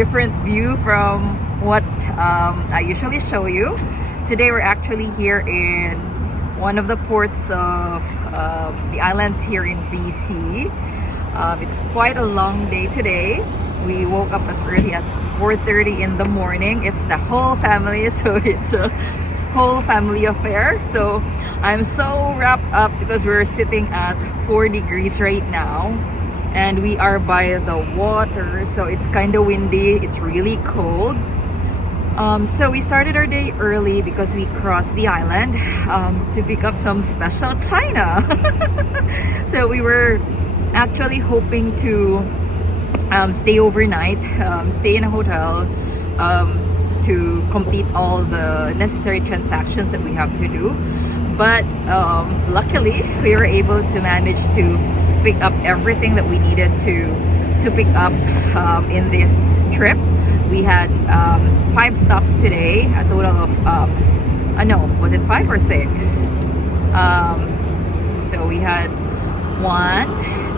different view from what I usually show you. Today we're actually here in one of the ports of the islands here in BC. It's quite a long day today. We woke up as early as 4:30 in the morning. It's the whole family, so it's a whole family affair. So I'm so wrapped up because we're sitting at 4 degrees right now and we are by the water, so it's kind of windy, it's really cold. So we started our day early because we crossed the island to pick up some special china. So we were actually hoping to stay overnight, stay in a hotel to complete all the necessary transactions that we have to do. But luckily we were able to manage to pick up everything that we needed to pick up in this trip. We had 5 stops today, a total of no, was it 5 or 6? So we had 1,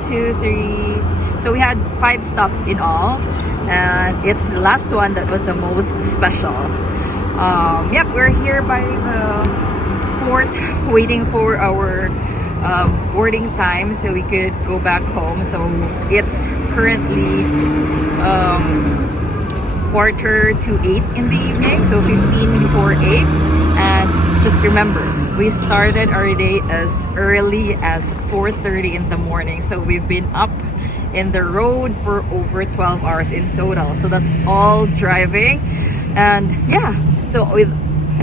2, 3, so we had 5 stops in all, and it's the last one that was the most special. Yep, we're here by the port waiting for our boarding time so we could go back home. So it's currently 7:45 in the evening, so 15 before 8. And just remember, we started our day as early as 4:30 in the morning, so we've been up in the road for over 12 hours in total. So that's all driving. And yeah, so with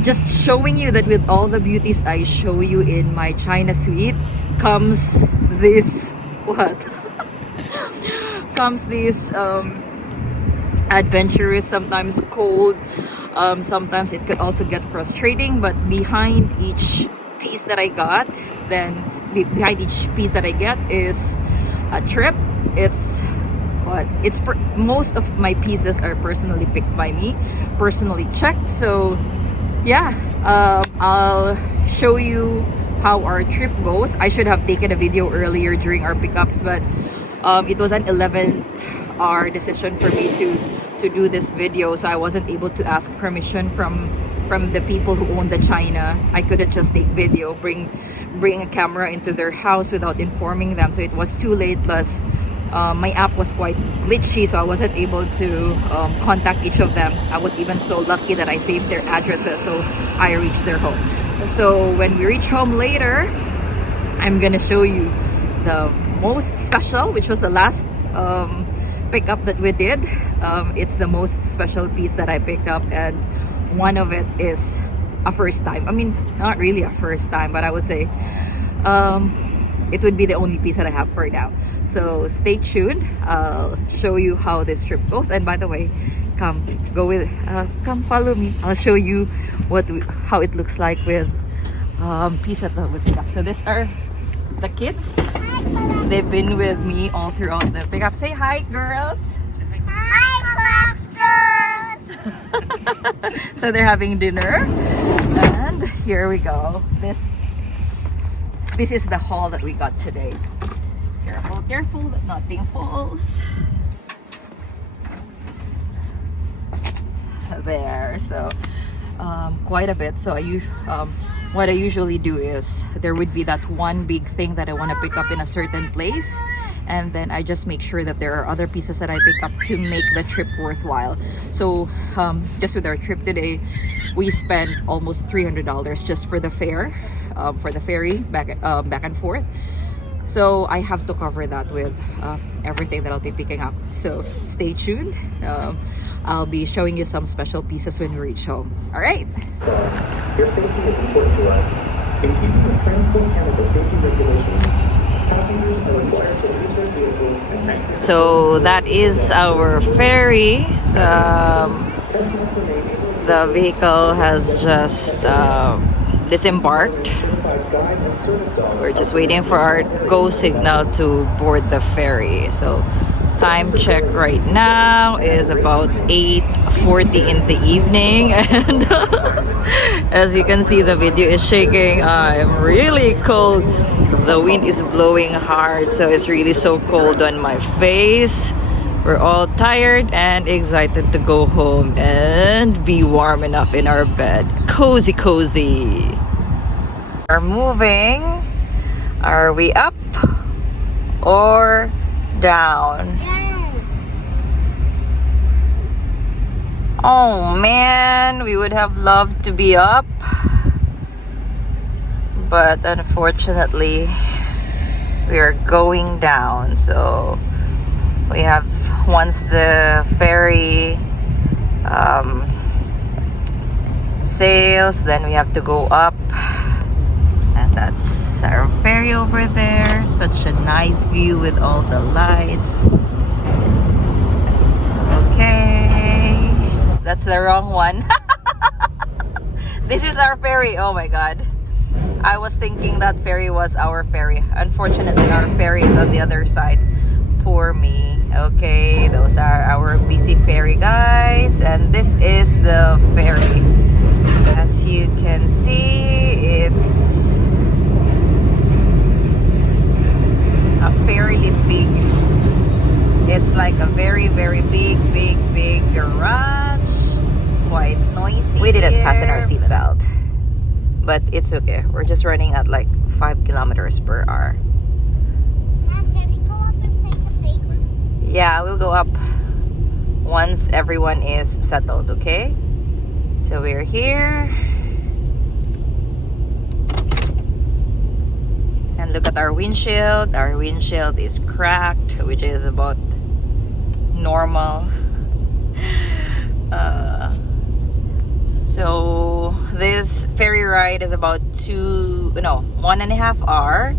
just showing you that with all the beauties I show you in my China suite comes this comes this adventurous, sometimes cold, sometimes it could also get frustrating, but behind each piece that I got, behind each piece that I get is a trip. Most of my pieces are personally picked by me, personally checked. So yeah, I'll show you how our trip goes. I should have taken a video earlier during our pickups, but it was an 11-hour decision for me to do this video, so I wasn't able to ask permission from the people who own the china. I couldn't just take video, bring a camera into their house without informing them, so it was too late. Plus my app was quite glitchy, so I wasn't able to contact each of them. I was even so lucky that I saved their addresses, so I reached their home. So when we reach home later, I'm gonna show you the most special, which was the last pickup that we did. It's the most special piece that I picked up, and one of it is a first time. I mean, not really a first time, but I would say it would be the only piece that I have for now. So stay tuned. I'll show you how this trip goes. And by the way, come come follow me. I'll show you how it looks like with piece that we pick up. So these are the kids. They've been with me all throughout the pickup. Say hi, girls. Hi, girls. So they're having dinner, and here we go. This is the haul that we got today. Careful that nothing falls. There, so quite a bit. So what I usually do is there would be that one big thing that I want to pick up in a certain place, and then I just make sure that there are other pieces that I pick up to make the trip worthwhile. So just with our trip today, we spent almost $300 just for the fare, for the ferry back and forth. So I have to cover that with everything that I'll be picking up. So stay tuned. I'll be showing you some special pieces when we reach home. All right. Your safety is important to us. In keeping with Transport Canada safety regulations, passengers are required to leave their vehicles and maximum. So that is our ferry. The vehicle has just disembarked. We're just waiting for our go signal to board the ferry. So time check right now is about 8:40 in the evening, and as you can see, the video is shaking. I'm really cold. The wind is blowing hard, so it's really so cold on my face. We're all tired and excited to go home and be warm enough in our bed. Cozy, cozy. Are moving. Are we up or down? Oh man, we would have loved to be up, but unfortunately we are going down. So we have, once the ferry sails, then we have to go up, and that's our ferry over there. Such a nice view with all the lights. Okay, that's the wrong one. This is our ferry. Oh my god, I was thinking that ferry was our ferry. Unfortunately, our ferry is on the other side. Poor me. Okay, those are our busy ferry, guys, and this is the ferry. As you can see, it's a fairly big, it's like a very big garage. Quite noisy. We didn't fasten our seatbelt, but it's okay. We're just running at like 5 kilometers per hour. Mom, can we go up and take a playground? Yeah, we'll go up once everyone is settled, okay? So we're here. And look at our windshield. Our windshield is cracked, which is about normal. So this ferry ride is about 1.5 hours,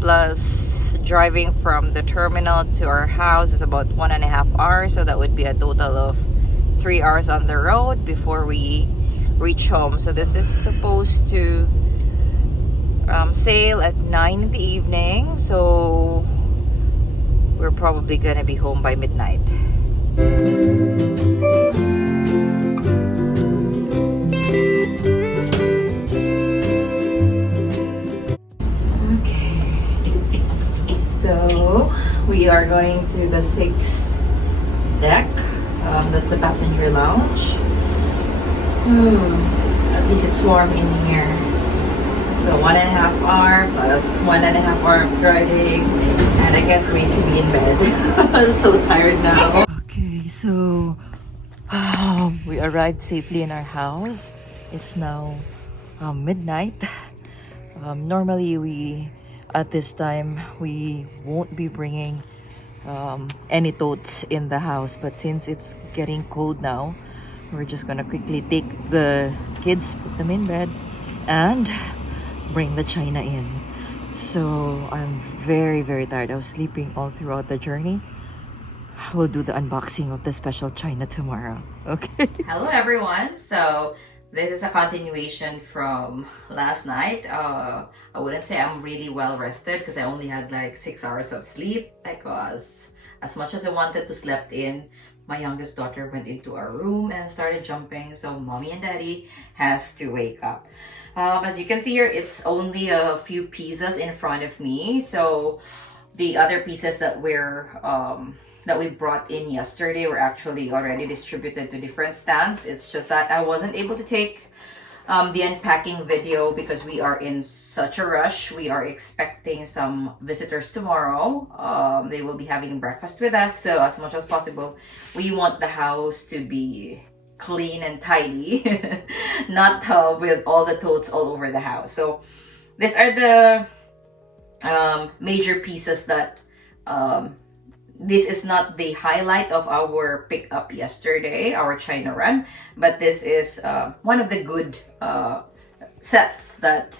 plus driving from the terminal to our house is about 1.5 hours. So that would be a total of 3 hours on the road before we reach home. So this is supposed to sail at 9 in the evening, so we're probably gonna be home by midnight. Okay, so we are going to the 6th deck. That's the passenger lounge. At least it's warm in here. So 1.5 hours plus 1.5 hours of driving, and I can't wait to be in bed. I'm so tired now. Okay, so we arrived safely in our house. It's now midnight. Normally we, at this time, we won't be bringing any totes in the house, but since it's getting cold now, we're just gonna quickly take the kids, put them in bed, and bring the china in. So I'm very tired. I was sleeping all throughout the journey. We'll do the unboxing of the special china tomorrow. Okay. Hello everyone. So this is a continuation from last night. I wouldn't say I'm really well rested because I only had like 6 hours of sleep, because as much as I wanted to sleep in, my youngest daughter went into our room and started jumping, so mommy and daddy has to wake up. As you can see here, it's only a few pieces in front of me. So the other pieces that we brought in yesterday were actually already distributed to different stands. It's just that I wasn't able to take the unpacking video because we are in such a rush. We are expecting some visitors tomorrow. They will be having breakfast with us, so as much as possible we want the house to be clean and tidy, not with all the totes all over the house. So these are the major pieces that this is not the highlight of our pickup yesterday, our China run, but this is one of the good sets that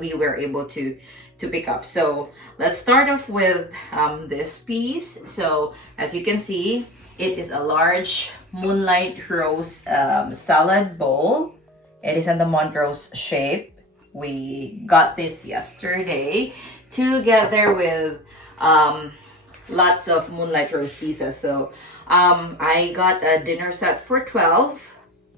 we were able to pick up. So let's start off with this piece. So as you can see, it is a large moonlight rose salad bowl. It is in the Montrose shape. We got this yesterday together with lots of moonlight rose pieces. So I got a dinner set for 12.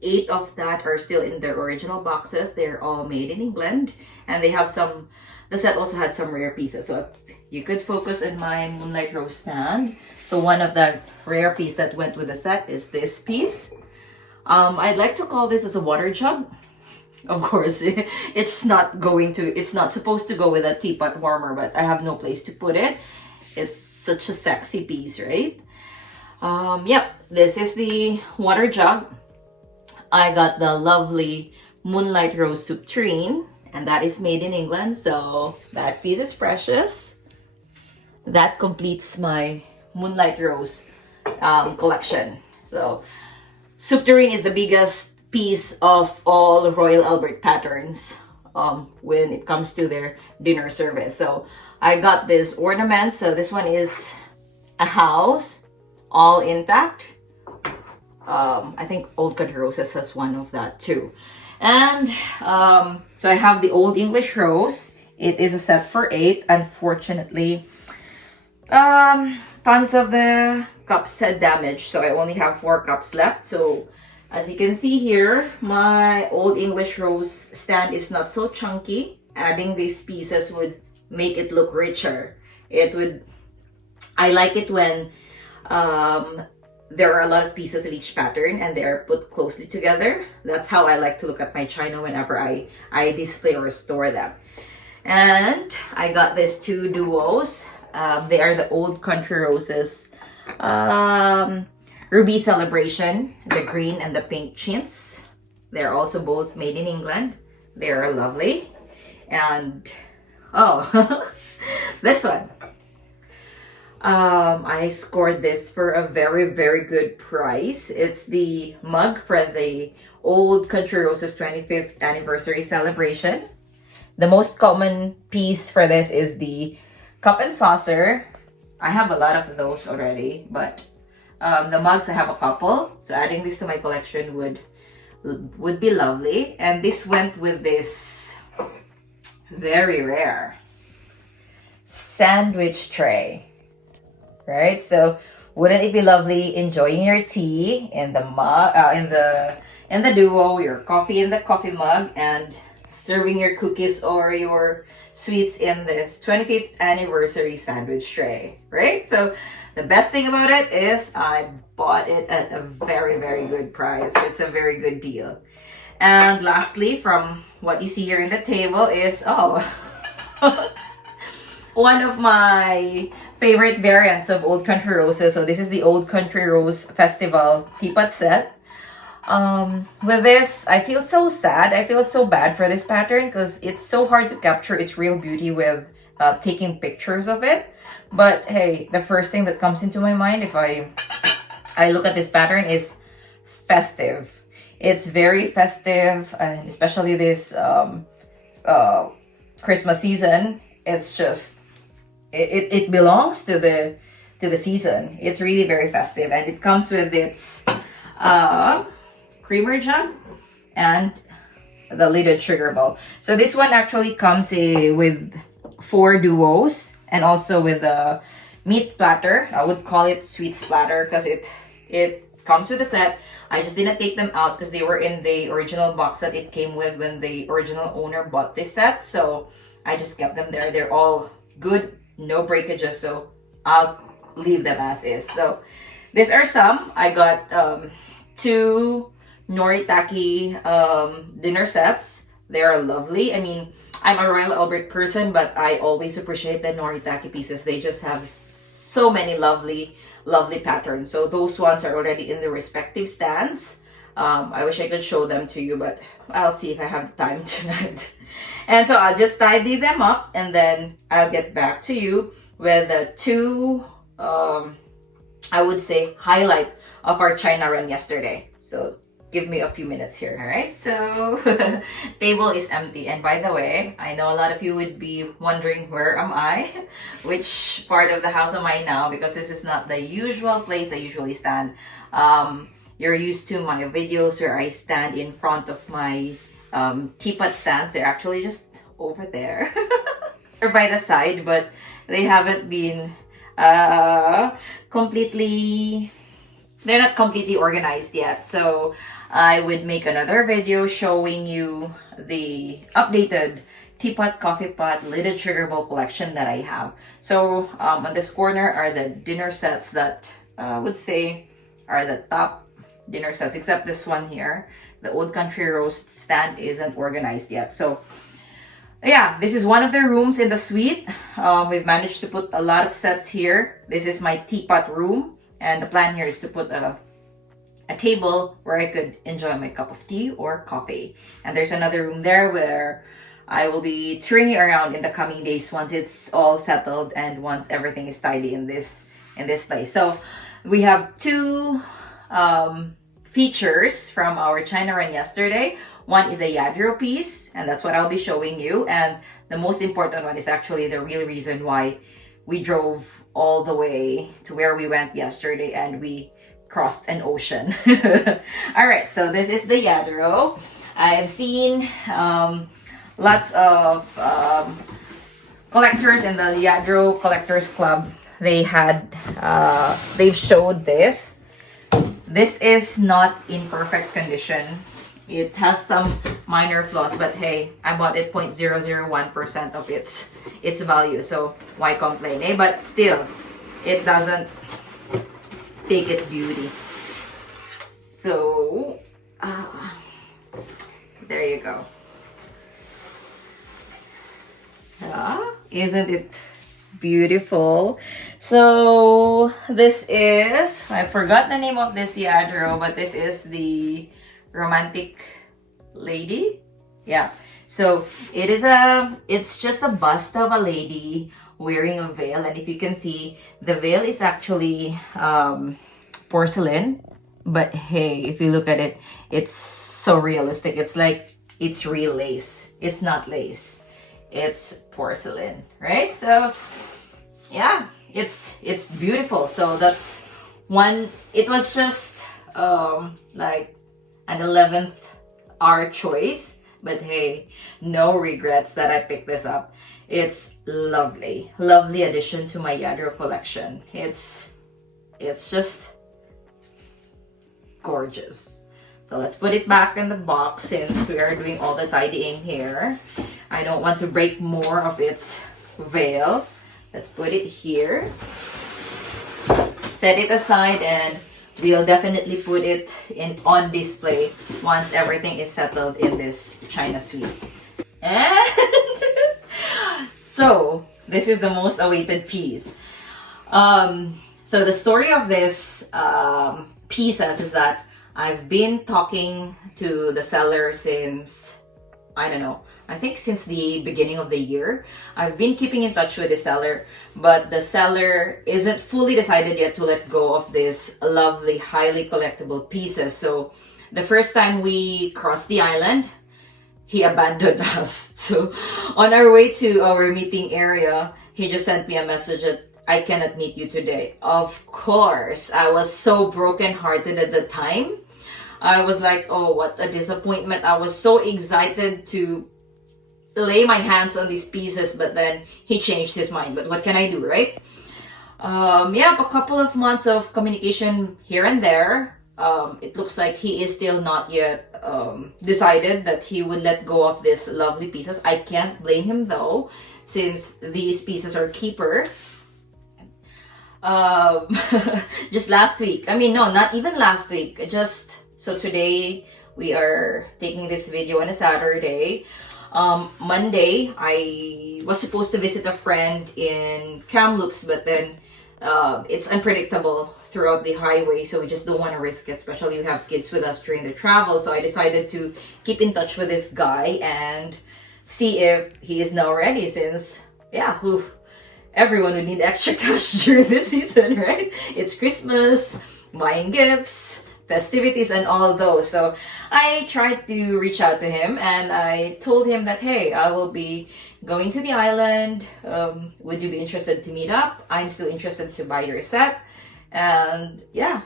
8 of that are still in their original boxes. They're all made in England, and they have some, the set also had some rare pieces. So you could focus on my Moonlight Rose stand. So one of the rare piece that went with the set is this piece. I'd like to call this as a water jug. Of course, it's not supposed to go with a teapot warmer, but I have no place to put it. It's such a sexy piece, right? Yep, this is the water jug. I got the lovely Moonlight Rose soup tureen, and that is made in England, so that piece is precious. That completes my Moonlight Rose collection. So soup tureen is the biggest piece of all Royal Albert patterns when it comes to their dinner service. So I got this ornament. So this one is a house, all intact. I think Old Country Roses has one of that too. And so I have the Old English Rose. It is a set for 8. Unfortunately, tons of the cups had damaged, so I only have 4 cups left. So as you can see here, my Old English Rose stand is not so chunky. Adding these pieces would make it look richer. I like it when there are a lot of pieces of each pattern and they're put closely together. That's how I like to look at my china whenever I display or store them. And I got these 2 duos. They are the Old Country Roses Ruby Celebration, the green and the pink chintz. They're also both made in England. They are lovely. And oh, this one. I scored this for a very, very good price. It's the mug for the Old Country Roses 25th anniversary celebration. The most common piece for this is the cup and saucer. I have a lot of those already, but the mugs, I have a couple. So adding this to my collection would be lovely. And this went with this very rare sandwich tray. Right, so wouldn't it be lovely enjoying your tea in the mug, in the duo, your coffee in the coffee mug, and serving your cookies or your sweets in this 25th anniversary sandwich tray, right? So the best thing about it is I bought it at a very, very good price. It's a very good deal. And lastly, from what you see here in the table is one of my favorite variants of Old Country Roses. So this is the Old Country Rose Festival teapot set. With this, I feel so sad. I feel so bad for this pattern because it's so hard to capture its real beauty with taking pictures of it. But hey, the first thing that comes into my mind if I look at this pattern is festive. It's very festive, and especially this Christmas season. It's just it belongs to the season. It's really very festive, and it comes with its creamer jug and the lidded sugar bowl. So this one actually comes with 4 duos and also with a meat platter. I would call it sweet splatter because it comes with a set. I just didn't take them out because they were in the original box that it came with when the original owner bought this set. So I just kept them there. They're all good, no breakages, so I'll leave them as is. So these are some. I got 2 Noritake dinner sets. They are lovely. I mean, I'm a Royal Albert person, but I always appreciate the Noritake pieces. They just have so many lovely patterns. So those ones are already in the respective stands. I wish I could show them to you, but I'll see if I have time tonight. And so I'll just tidy them up and then I'll get back to you with the 2, I would say, highlight of our China run yesterday. So give me a few minutes here, all right? So table is empty. And by the way, I know a lot of you would be wondering, where am I? Which part of the house am I now? Because this is not the usual place I usually stand. You're used to my videos where I stand in front of my teapot stands. They're actually just over there. They're by the side, but they haven't been completely they're not completely organized yet. So I would make another video showing you the updated teapot, coffee pot, lidded sugar bowl collection that I have. So on this corner are the dinner sets that I would say are the top dinner sets, except this one here. The Old Country Roast stand isn't organized yet. So yeah, this is one of the rooms in the suite. We've managed to put a lot of sets here. This is my teapot room, and the plan here is to put a table where I could enjoy my cup of tea or coffee. And there's another room there where I will be touring around in the coming days once it's all settled and once everything is tidy in this place. So we have two features from our China run yesterday. One is a Lladro piece, and that's what I'll be showing you. And the most important one is actually the real reason why we drove all the way to where we went yesterday and we crossed an ocean. All right, so this is the Lladro. I have seen lots of collectors in the Lladro Collectors Club. They've showed this. This is not in perfect condition. It has some minor flaws, but hey, I bought it 0.001% of its value, so why complain, eh? But still, it doesn't take its beauty. So, there you go. Isn't it beautiful? So this is, I forgot the name of this Lladro, but this is the romantic lady. Yeah, so it's just a bust of a lady wearing a veil, and if you can see, the veil is actually porcelain, but hey, if you look at it, it's so realistic. It's like it's real lace. It's not lace, it's porcelain, right? So yeah, it's beautiful. So that's one. It was just like an 11th hour choice, but hey, no regrets that I picked this up. It's lovely addition to my Lladro collection. It's just gorgeous. So let's put it back in the box since we are doing all the tidying here. I don't want to break more of its veil. Let's put it here, set it aside, and we'll definitely put it on display once everything is settled in this China suite. And so this is the most awaited piece. So the story of this pieces is that I've been talking to the seller since, I don't know, I think since the beginning of the year. I've been keeping in touch with the seller, but the seller isn't fully decided yet to let go of this lovely, highly collectible pieces. So the first time we crossed the island, he abandoned us. So on our way to our meeting area, he just sent me a message that I cannot meet you today. Of course, I was so brokenhearted at the time. I was like, oh, what a disappointment. I was so excited to lay my hands on these pieces, but then he changed his mind. But what can I do, right? Yeah, a couple of months of communication here and there. It looks like he is still not yet decided that he would let go of these lovely pieces. I can't blame him though, since these pieces are keeper. Just last week, I mean, no, not even last week, just so today we are taking this video on a Saturday. Monday I was supposed to visit a friend in Kamloops, but then it's unpredictable throughout the highway, so we just don't want to risk it, especially we have kids with us during the travel. So I decided to keep in touch with this guy and see if he is now ready, since yeah, everyone would need extra cash during this season, right? It's Christmas, buying gifts, festivities, and all those. So I tried to reach out to him and I told him that, hey, I will be going to the island. Would you be interested to meet up? I'm still interested to buy your set. And yeah,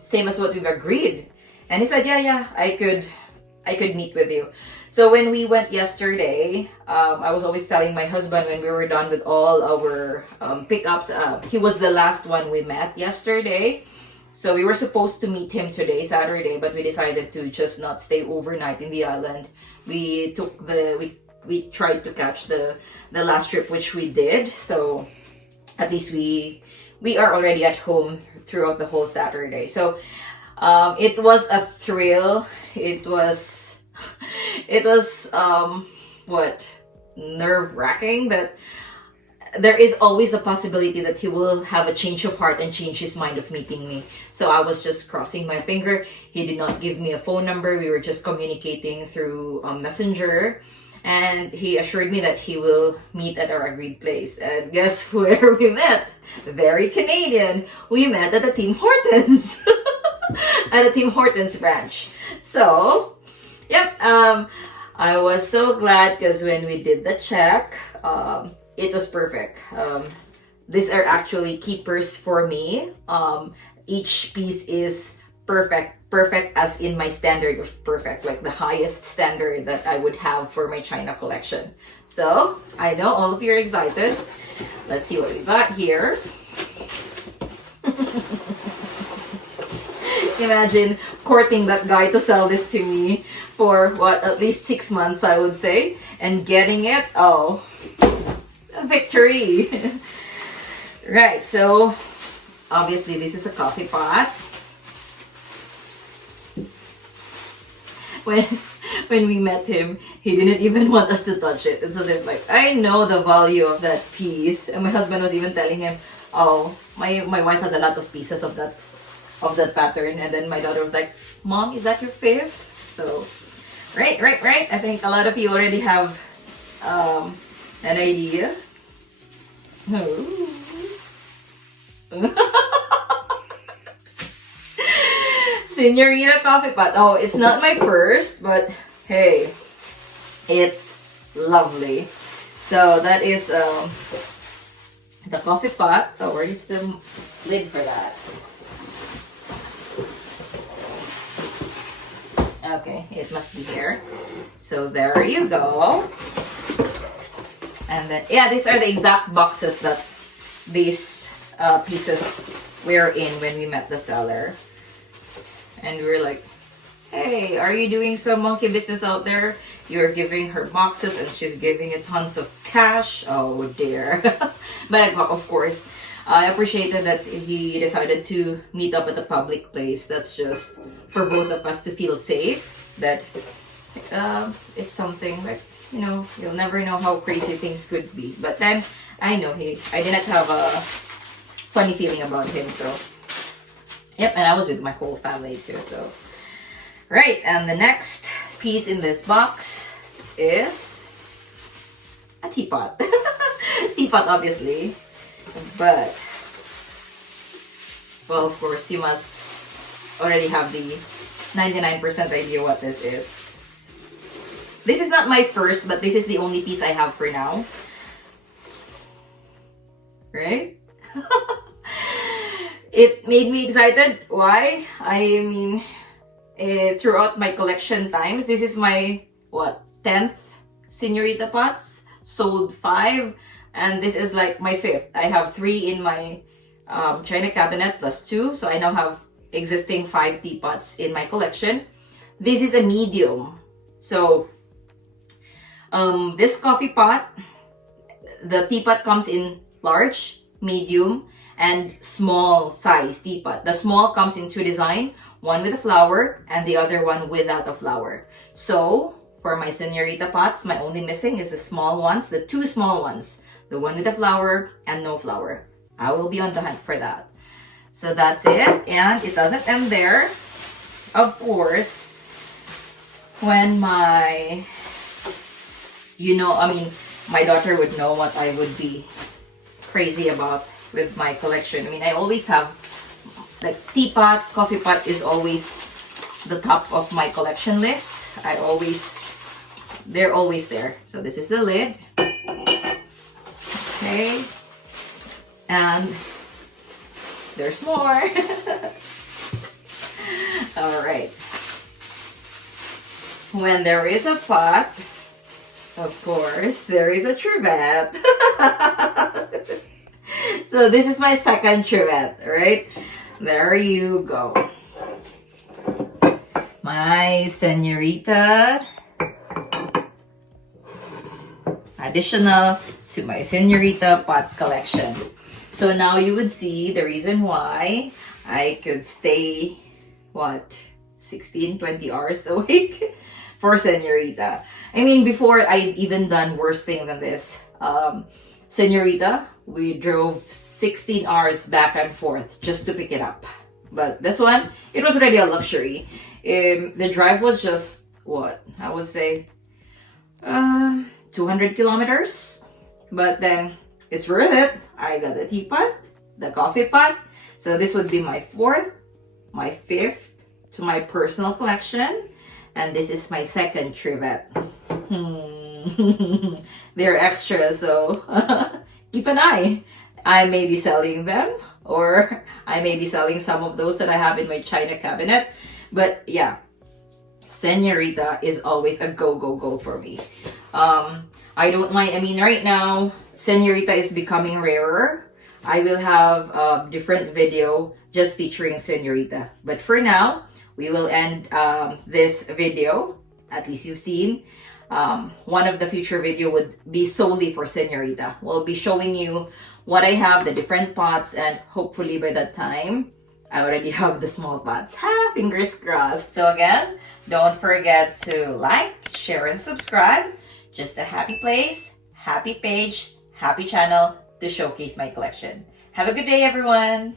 same as what we've agreed. And he said, yeah, I could meet with you. So when we went yesterday, I was always telling my husband when we were done with all our pickups, he was the last one we met yesterday. So we were supposed to meet him today, Saturday, but we decided to just not stay overnight in the island. We took we tried to catch the last trip, which we did. So at least we are already at home throughout the whole Saturday. So it was a thrill. It was what, nerve-wracking that there is always the possibility that he will have a change of heart and change his mind of meeting me. So I was just crossing my finger. He did not give me a phone number. We were just communicating through Messenger. And he assured me that he will meet at our agreed place. And guess where we met? Very Canadian. We met at the Tim Hortons. At the Tim Hortons branch. So, yep. I was so glad because when we did the check, it was perfect. These are actually keepers for me. Each piece is perfect as in my standard of perfect, like the highest standard that I would have for my China collection. So I know all of you are excited. Let's see what we got here. Imagine courting that guy to sell this to me for what, at least 6 months, I would say, and getting it. Oh, a victory. Right, so obviously this is a coffee pot. When we met him, he didn't even want us to touch it. It's as if like, I know the value of that piece. And my husband was even telling him, oh, my wife has a lot of pieces of that pattern. And then my daughter was like, Mom, is that your fifth? So right. I think a lot of you already have an idea. Senorita coffee pot. Oh, it's not my first, but hey, it's lovely. So that is the coffee pot. Oh, where is the lid for that? Okay, it must be here. So there you go. And then, yeah, these are the exact boxes that these pieces were in when we met the seller. And we were like, hey, are you doing some monkey business out there? You're giving her boxes and she's giving it tons of cash. Oh dear. But of course, I appreciated that he decided to meet up at a public place. That's just for both of us to feel safe. That if something like, you know, you'll never know how crazy things could be. But then I know I didn't have a funny feeling about him. So, yep, and I was with my whole family too. So, right, and the next piece in this box is a teapot. Teapot, obviously. But, well, of course, you must already have the 99% idea what this is. This is not my first, but this is the only piece I have for now. Right? It made me excited. Why? I mean, throughout my collection times, this is my, what, 10th Senorita pots. Sold 5. And this is like my 5th. I have 3 in my China cabinet plus 2. So I now have existing 5 teapots in my collection. This is a medium. So this coffee pot, the teapot comes in large, medium, and small size teapot. The small comes in 2 designs, one with a flower and the other one without a flower. So for my Senorita pots, my only missing is the small ones, the 2 small ones, the one with a flower and no flower. I will be on the hunt for that. So that's it, and it doesn't end there. Of course, when my, my daughter would know what I would be crazy about with my collection. I mean, I always have, like, teapot, coffee pot is always the top of my collection list. They're always there. So this is the lid. Okay. And there's more. All right. When there is a pot, of course, there is a trivet. So this is my second trivet, right? There you go. My Senorita. Additional to my Senorita pot collection. So now you would see the reason why I could stay, what, 16, 20 hours awake for Senorita. I mean, before I've even done worse thing than this. Senorita, we drove 16 hours back and forth just to pick it up. But this one, it was already a luxury. The drive was just, what, I would say, 200 kilometers. But then, it's worth it. I got the teapot, the coffee pot. So this would be my fourth, my fifth to my personal collection. And this is my second trivet. They're extra, so keep an eye. I may be selling them, or I may be selling some of those that I have in my china cabinet. But yeah, Senorita is always a go, go, go for me. I don't mind. I mean, right now, Senorita is becoming rarer. I will have a different video just featuring Senorita. But for now, we will end this video. At least you've seen. One of the future video would be solely for Senorita. We'll be showing you what I have, the different pots, and hopefully by that time, I already have the small pots. Fingers crossed. So again, don't forget to like, share, and subscribe. Just a happy place, happy page, happy channel to showcase my collection. Have a good day, everyone.